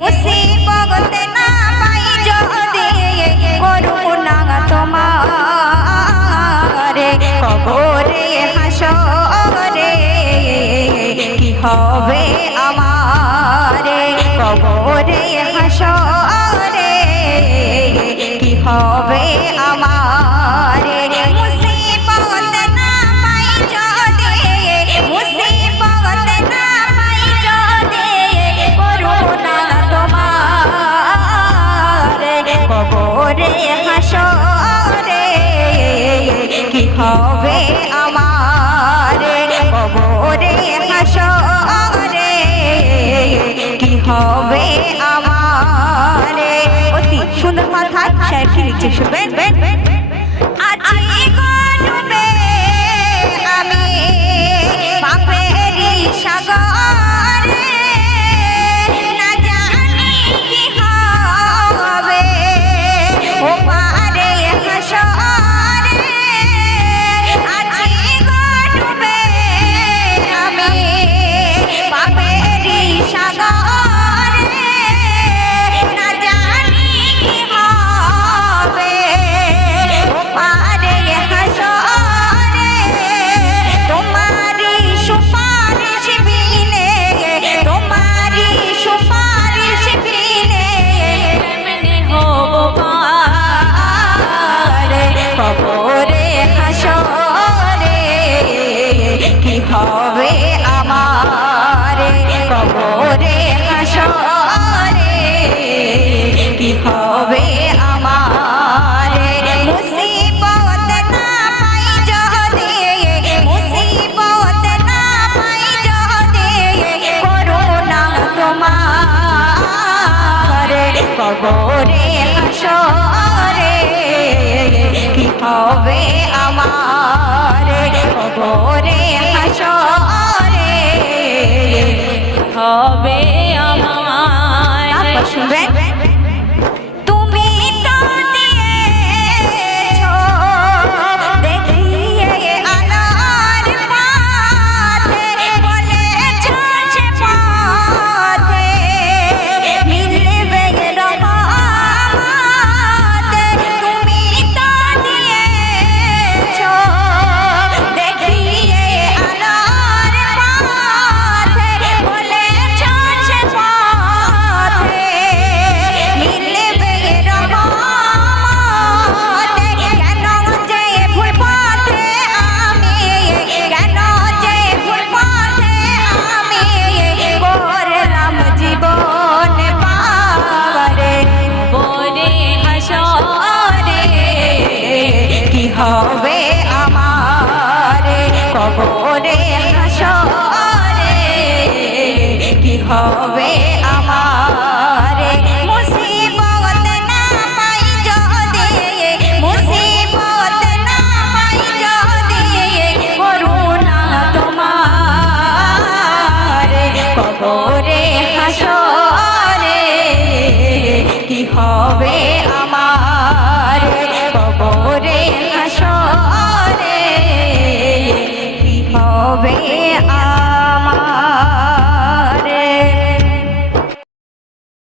মুসিবত না পাই যদি করুণা তোমারে কবরে হাসরে কি হবে আমারে কবরে হাসরে কি হবে আমারে মুসিবত না পাই যদি মুসিবত না পাই যদি করুণা তোমারে কবরে হাসরে কি হবে আমারে কবরে হাসরে কি হবে আমারে। অতি সুন্দর কথা শেয়ার কি লিখছে শুনবেন। আছি গডুবে আমি পাপেরই সাগরে না জানি কি হবে ও পারে হাসরে। আছি গডুবে আমি পাপেরই সাগরে না জানি কি হবে ও পারে হাসরে। তোমারি সুপারিশ বিনে তোমারি সুপারিশ বিনে কেমনে হব পারে কবরে হাসরে কি হবে আমারে কবরে হাসরে কি হবে আমারে। মুসিবত না পাই যদি মুসিবত না পাই যদি করুণা তোমারে কবরে হাসরে কি হবে আমারে কবরে হাসরে হবে